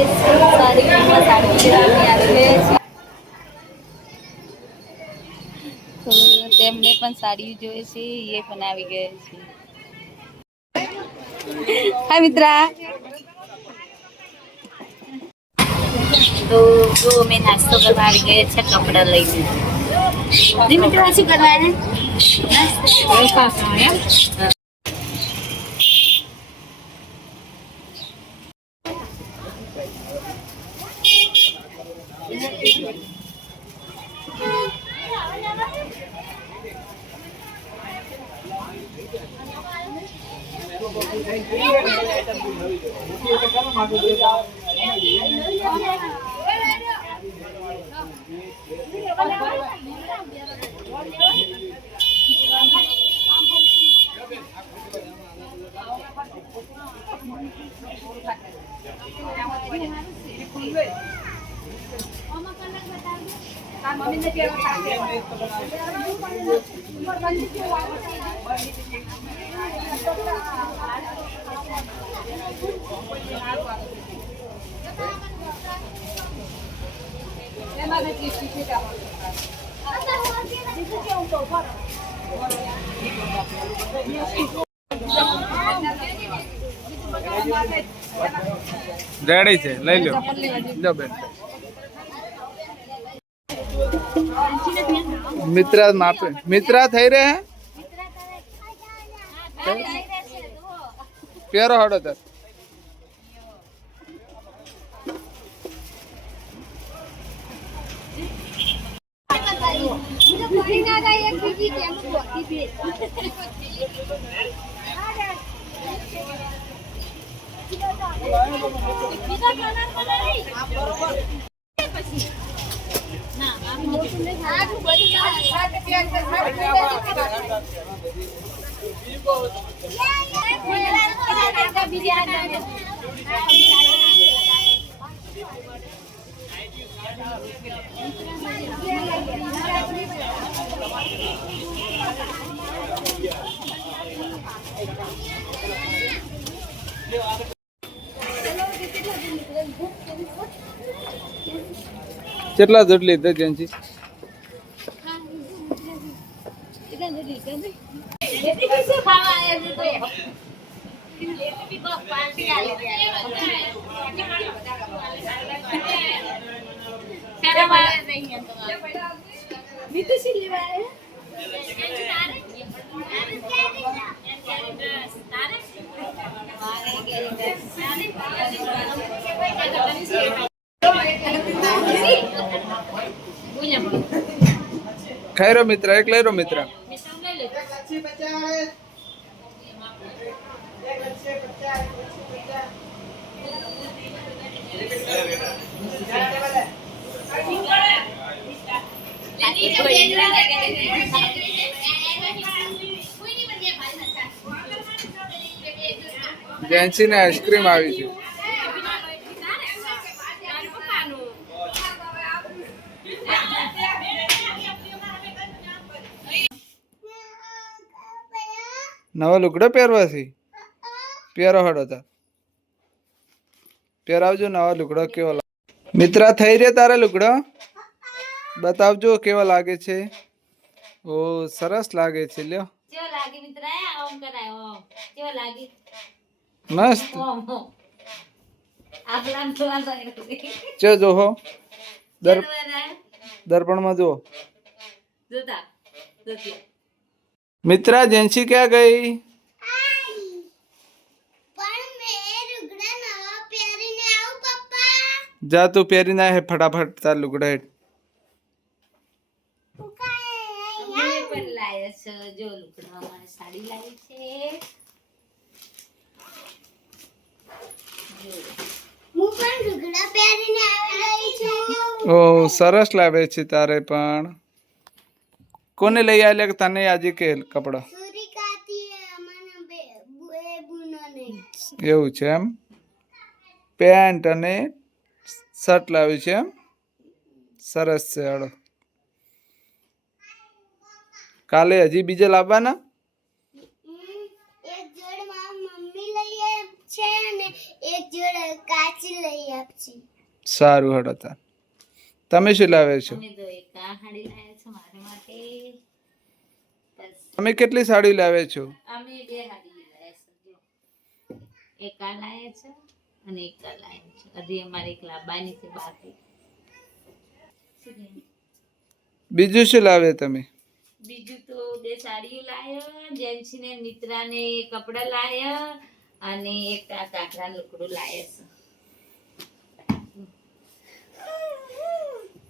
સારી કિંમત સાડી લેવાની આવી ગયા છે તો તેમને પણ સાડી જોઈએ છે એ પણ આવી ગયા છે હાય મિત્રા તો જો મેં નાસ્તો કરવા આવી ગયા છે કપડા લઈને મિત્રા શું કરવાના રેડી છે લઈ લો લો બેન મિત્રા માપે મિત્રા થઈ રહે હે પ્યારો હડો તર કેટલા દૂધ લીધા ત્યાંથી ખાઈ રહ્યો મિત્ર એક લઈ રહ્યો મિત્ર જેન્સી ને આઈસ્ક્રીમ આવી છે નવા લુગડો પહેરવાથી પહેરો હડો તા પહેરાવજો નવા લુગડો કેવો લાગે મિત્રા થઈ રે તારે લુગડો બતાવજો કેવો લાગે છે ઓ સરસ લાગે છે લ્યો કેવો લાગે મિત્રા ઓમ કરાય ઓમ કેવો લાગે મસ્ત ઓમ આપલામ જોવા જાય ચે જોહો દર્પણમાં જો જોતા જોતી मित्रा जेंसी क्या गई जा तू प्यारी ना है फटाफट तार लुगड़ा है जो લુગડા અમારે સાડી લાવી છે હું પણ લુગડા પહેરીને આવી છું ઓ સરસ લાવે છે તારે પણ કોને લઈ આલે કે તને આજે કે કપડા એવું છે એમ પેન્ટ અને શર્ટ લાવ્યું છે એમ સરસ છે હળો કાલે હજી બીજે લાવવાના એક જોડ મારી મમ્મી લઈ છે અને એક જોડ કાચી લઈ આપશે સારું હડો તાર. તમે શું લાવે છો? અમે તો એક આ સાડી લાવ્યા છે મારા માટે. બસ તમે કેટલી સાડી લાવે છો? અમે 2 સાડી લાવ્યા છે. જો એક આ લાવ્યા છે અને એક આ લાવ્યા છે. હજી અમારે એક લાવવાની છે બાકી. શું કહ્યું? બીજું શું લાવે તમે? બીજું તો 2 સાડીઓ લાયા, જેન્સી ને મિત્રાને કપડા લાયા અને એક આ કાકરા લુગડું લાયા છે.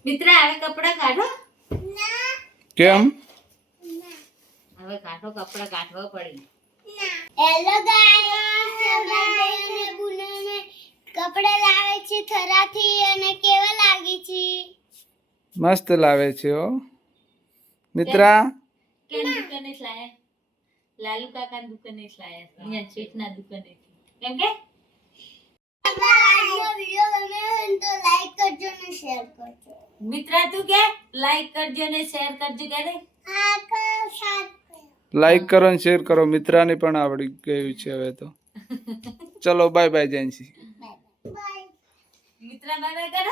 મિત્રા હવે કપડા કાઢો. કેમ? હવે કાઢો, કપડા કાઢવા પડે. હેલો ગાઈસ, અમે ગુનાને કપડા લાવે છે થરાથી અને કેવા લાગે છે? મસ્ત લાવે છે હો. મિત્રા કેમ દુકાને જ લાયા? લાલુ કાકા દુકાને જ લાયા. અહીંયા શેઠના દુકાને. કેમ કે આજનો વિડિયો ગમે હોય તો લાઈક કરજો અને શેર કરજો. મિત્રા તું કે લાઈક કરજો ને શેર કરજો કે રે. આ કા સાથ લાઈક કરો અને શેર કરો. મિત્રાને પણ આવડી ગયું છે હવે તો. ચલો બાય બાય જેન્સી. બાય. મિત્રા બાય બાય કરો.